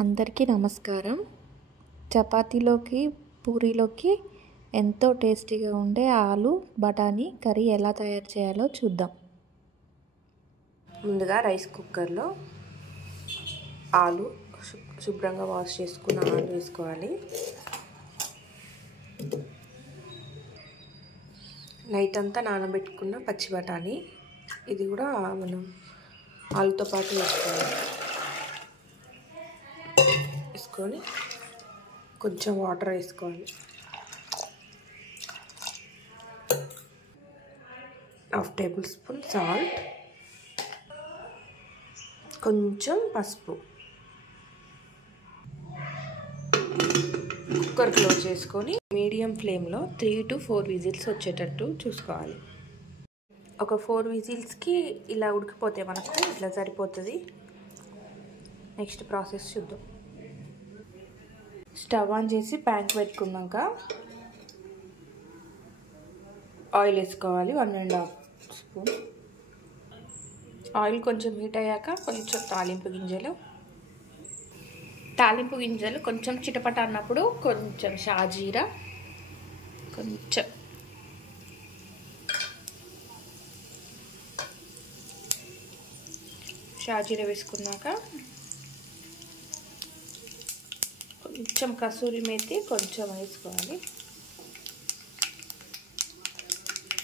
అందరికీ నమస్కారం. చపాతీలోకి పూరీలోకి ఎంతో టేస్టీగా ఉండే ఆలు బఠానీ కర్రీ ఎలా తయారు చేయాలో చూద్దాం. ముందుగా రైస్ కుక్కర్లో ఆలు శుభ్రంగా వాష్ చేసుకున్న ఆలు వేసుకోవాలి. నైట్ అంతా నానబెట్టుకున్న పచ్చి బఠానీ ఇది కూడా మనం ఆలుతో పాటు వేసుకొని కొంచెం వాటర్ వేసుకోవాలి. హాఫ్ టేబుల్ స్పూన్ సాల్ట్, కొంచెం పసుపు. కుక్కర్ క్లోజ్ చేసుకొని మీడియం ఫ్లేమ్లో 3 to 4 విజిల్స్ వచ్చేటట్టు చూసుకోవాలి. ఒక 4 విజిల్స్కి ఇలా ఉడికిపోతే మనకు ఇట్లా సరిపోతుంది. నెక్స్ట్ ప్రాసెస్ చూద్దాం. స్టవ్ ఆన్ చేసి ప్యాన్ పెట్టుకున్నాక ఆయిల్ వేసుకోవాలి. 1.5 స్పూన్ ఆయిల్ కొంచెం హీట్ అయ్యాక కొంచెం తాలింపు గింజలు కొంచెం చిటపట అన్నప్పుడు కొంచెం షాజీరా, కొంచెం షాజీరా వేసుకున్నాక కొంచెం కసూరి మేతి కొంచెం వేసుకోవాలి.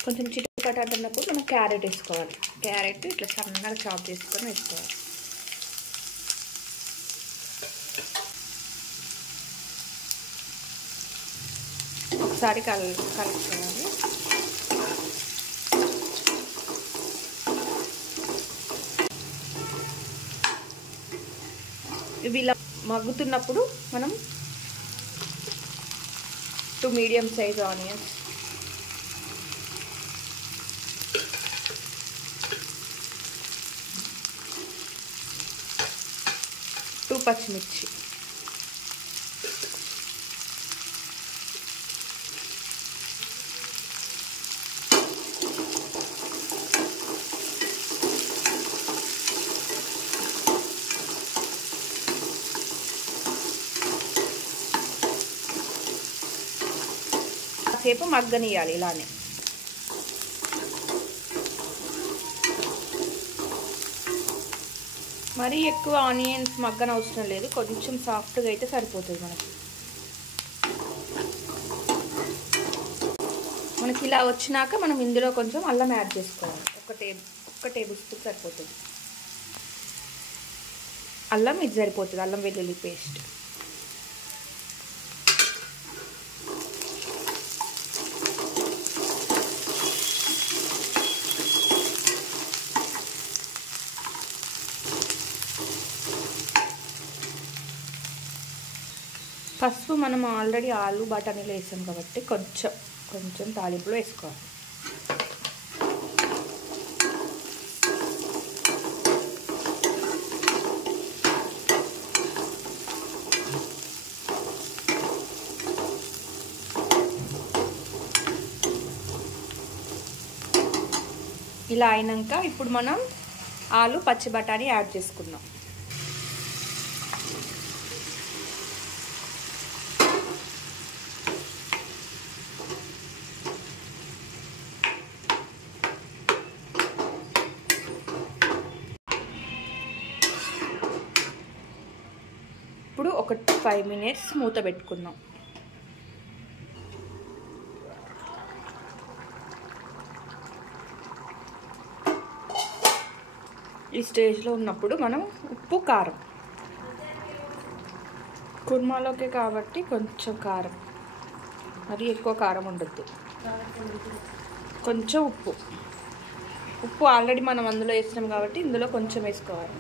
కొంచెం చిటపట అంటున్నప్పుడు మనం క్యారెట్ వేసుకోవాలి. క్యారెట్ ఇట్లా సన్నగా చాప్ చేసుకొని వేసుకోవాలి. ఒకసారి కలుపుకోవాలి. ఇవి ఇలా మగ్గుతున్నప్పుడు మనం 2 మీడియం సైజ్ ఆనియన్స్, 2 పచ్చిమిర్చి, సేపు మగ్గనియాలి. ఇలానే మరీ ఎక్కువ ఆనియన్స్ మగ్గన అవసరం లేదు, కొంచెం సాఫ్ట్గా అయితే సరిపోతుంది మనకి ఇలా వచ్చినాక మనం ఇందులో కొంచెం అల్లం యాడ్ చేసుకోవాలి. ఒక టేబుల్ స్పూన్ సరిపోతుంది. అల్లం ఇది సరిపోతుంది, అల్లం వెల్లుల్లి పేస్ట్. పసుపు మనం ఆల్రెడీ ఆలు బఠానీలో వేసాం కాబట్టి కొంచెం తాలింపులో వేసుకోవాలి. ఇలా అయినాక ఇప్పుడు మనం ఆలు పచ్చి బఠానీ యాడ్ చేసుకుందాం. ఇప్పుడు ఒక 5 minutes మూత పెట్టుకుందాం. ఈ స్టేజ్లో ఉన్నప్పుడు మనం ఉప్పు, కారం, కుర్మాలోకి కాబట్టి కొంచెం కారం, మరి ఎక్కువ కారం ఉండద్దు. కొంచెం ఉప్పు ఆల్రెడీ మనం అందులో వేసినాం కాబట్టి ఇందులో కొంచెం వేసుకోవాలి.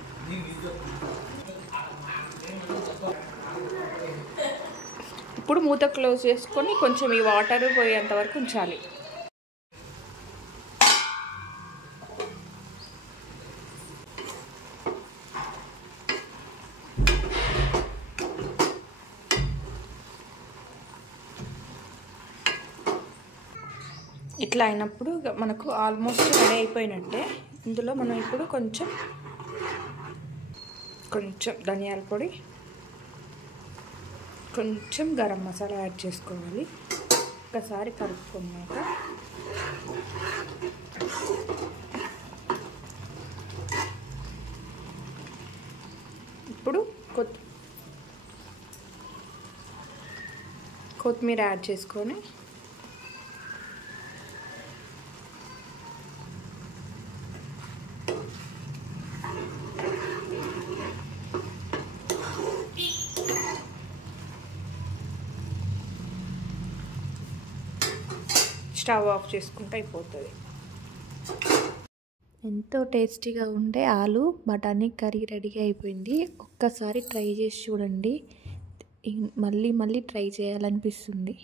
ఇప్పుడు మూత క్లోజ్ చేసుకొని కొంచెం ఈ వాటర్ పోయేంత వరకు ఉంచాలి. ఇట్లా అయినప్పుడు మనకు ఆల్మోస్ట్ రెడీ అయిపోయినట్టే. ఇందులో మనం ఇప్పుడు కొంచెం ధనియాల పొడి, కొంచెం గరం మసాలా యాడ్ చేసుకోవాలి. ఒకసారి కలుపుకున్నాక ఇప్పుడు కొత్తిమీర యాడ్ చేసుకొని స్టవ్ ఆఫ్ చేసుకుంటే అయిపోతుంది. ఎంతో టేస్టీగా ఉండే ఆలు బఠానీ కర్రీ రెడీ అయిపోయింది. ఒక్కసారి ట్రై చేసి చూడండి, మళ్ళీ మళ్ళీ ట్రై చేయాలనిపిస్తుంది.